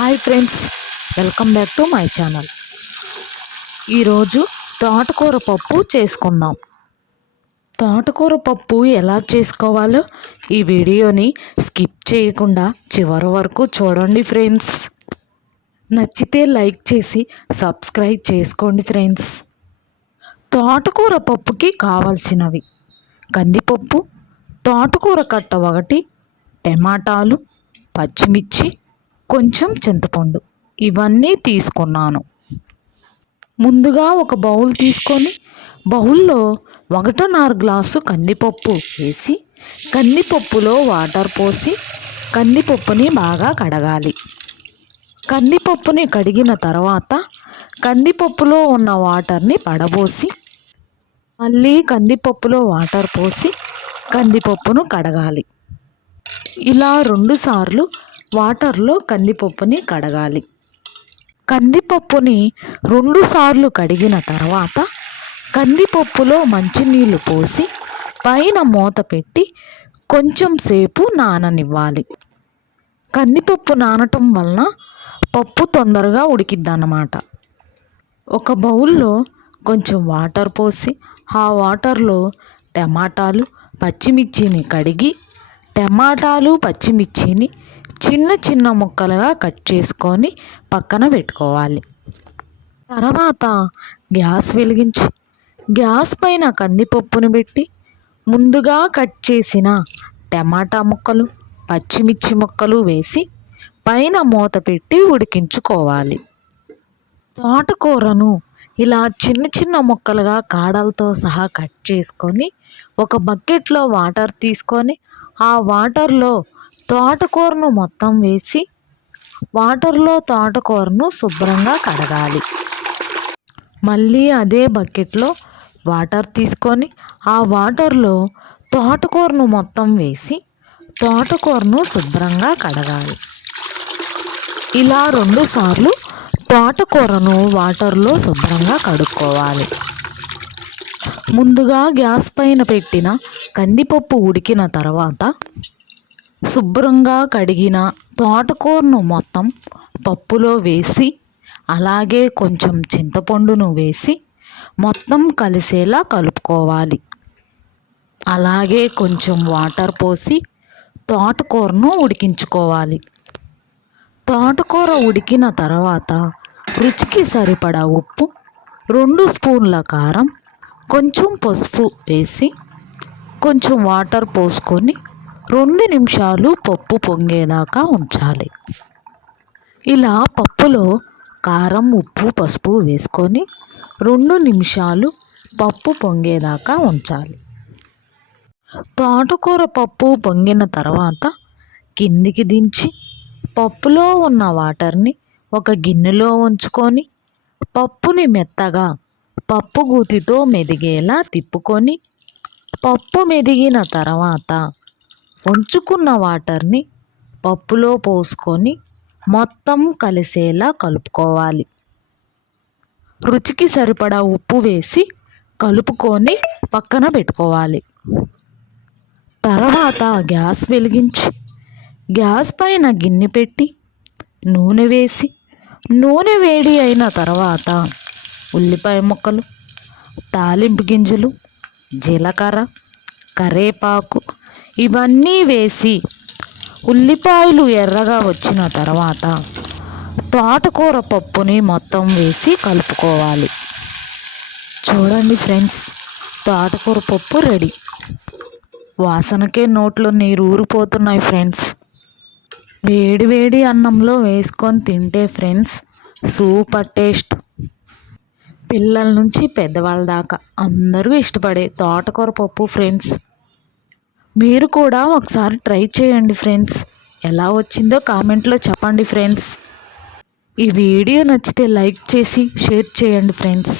Hi friends, welcome back to my channel. ఈరోజు తోటకూర పప్పు చేసుకుందాం. తోటకూర పప్పు ఎలా చేసుకోవాలో ఈ వీడియోని స్కిప్ చేయకుండా చివరి వరకు చూడండి ఫ్రెండ్స్. నచ్చితే లైక్ చేసి సబ్స్క్రైబ్ చేసుకోండి ఫ్రెండ్స్. తోటకూర పప్పుకి కావాల్సినవి: కందిపప్పు, తోటకూర కట్ట 1, టమాటాలు, పచ్చిమిర్చి, కొంచెం చింతపండు, ఇవన్నీ తీసుకున్నాను. ముందుగా ఒక బౌల్ తీసుకొని బౌల్లో 1.5 గ్లాసు కందిపప్పు వేసి కందిపప్పులో వాటర్ పోసి కందిపప్పుని బాగా కడగాలి. కందిపప్పుని కడిగిన తర్వాత కందిపప్పులో ఉన్న వాటర్ని పడబోసి మళ్ళీ కందిపప్పులో వాటర్ పోసి కందిపప్పును కడగాలి. ఇలా 2 సార్లు వాటర్లో కందిపప్పుని కడగాలి. కందిపప్పుని 2 సార్లు కడిగిన తర్వాత కందిపప్పులో మంచినీళ్ళు పోసి పైన మూత పెట్టి కొంచెం సేపు నాననివ్వాలి. కందిపప్పు నానటం వలన పప్పు తొందరగా ఉడికిద్దన్నమాట. ఒక బౌల్లో కొంచెం వాటర్ పోసి ఆ వాటర్లో టమాటాలు, పచ్చిమిర్చిని కడిగి టమాటాలు, పచ్చిమిర్చిని చిన్న చిన్న ముక్కలుగా కట్ చేసుకొని పక్కన పెట్టుకోవాలి. తర్వాత గ్యాస్ వెలిగించి గ్యాస్ పైన కందిపప్పును పెట్టి ముందుగా కట్ చేసిన టమాటా ముక్కలు, పచ్చిమిర్చి ముక్కలు వేసి పైన మూత పెట్టి ఉడికించుకోవాలి. తోటకూరను ఇలా చిన్న చిన్న ముక్కలుగా కాడలతో సహా కట్ చేసుకొని ఒక బకెట్లో వాటర్ తీసుకొని ఆ వాటర్లో తోటకూరను మొత్తం వేసి వాటర్లో తోటకూరను శుభ్రంగా కడగాలి. మళ్ళీ అదే బకెట్లో వాటర్ తీసుకొని ఆ వాటర్లో తోటకూరను మొత్తం వేసి తోటకూరను శుభ్రంగా కడగాలి. ఇలా 2 సార్లు తోటకూరను వాటర్లో శుభ్రంగా కడుక్కోవాలి. ముందుగా గ్యాస్ పైన పెట్టిన కందిపప్పు ఉడికిన తర్వాత శుభ్రంగా కడిగిన తోటకూరను మొత్తం పప్పులో వేసి అలాగే కొంచెం చింతపండును వేసి మొత్తం కలిసేలా కలుపుకోవాలి. అలాగే కొంచెం వాటర్ పోసి తోటకూరను ఉడికించుకోవాలి. తోటకూర ఉడికిన తర్వాత రుచికి సరిపడా ఉప్పు, 2 స్పూన్ల కారం, కొంచెం పసుపు వేసి కొంచెం వాటర్ పోసుకొని 2 నిమిషాలు పప్పు పొంగేదాకా ఉంచాలి. ఇలా పప్పులో కారం, ఉప్పు, పసుపు వేసుకొని 2 నిమిషాలు పప్పు పొంగేదాకా ఉంచాలి. తోటకూర పప్పు పొంగిన తర్వాత కిందికి దించి పప్పులో ఉన్న వాటర్ని ఒక గిన్నెలో ఉంచుకొని పప్పుని మెత్తగా పప్పు గూతితో మెదిగేలా తిప్పుకొని పప్పు మెదిగిన తర్వాత ఉంచుకున్న వాటర్ని పప్పులో పోసుకొని మొత్తం కలిసేలా కలుపుకోవాలి. రుచికి సరిపడా ఉప్పు వేసి కలుపుకొని పక్కన పెట్టుకోవాలి. తర్వాత గ్యాస్ వెలిగించి గ్యాస్ పైన గిన్నె పెట్టి నూనె వేసి నూనె వేడి అయిన తర్వాత ఉల్లిపాయ ముక్కలు, తాలింపు గింజలు, జీలకర్ర, కరివేపాకు ఇవన్నీ వేసి ఉల్లిపాయలు ఎర్రగా వచ్చిన తర్వాత తోటకూర పప్పుని మొత్తం వేసి కలుపుకోవాలి. చూడండి ఫ్రెండ్స్, తోటకూర పప్పు రెడీ. వాసనకే నోట్లో నీరు ఊరిపోతున్నాయి ఫ్రెండ్స్. వేడి వేడి అన్నంలో వేసుకొని తింటే ఫ్రెండ్స్ సూపర్ టేస్ట్. పిల్లల నుంచి పెద్దవాళ్ళ దాకా అందరూ ఇష్టపడే తోటకూర పప్పు ఫ్రెండ్స్. మీరు కూడా ఒకసారి ట్రై చేయండి ఫ్రెండ్స్. ఎలా వచ్చిందో కామెంట్లో చెప్పండి ఫ్రెండ్స్. ఈ వీడియో నచ్చితే లైక్ చేసి షేర్ చేయండి ఫ్రెండ్స్.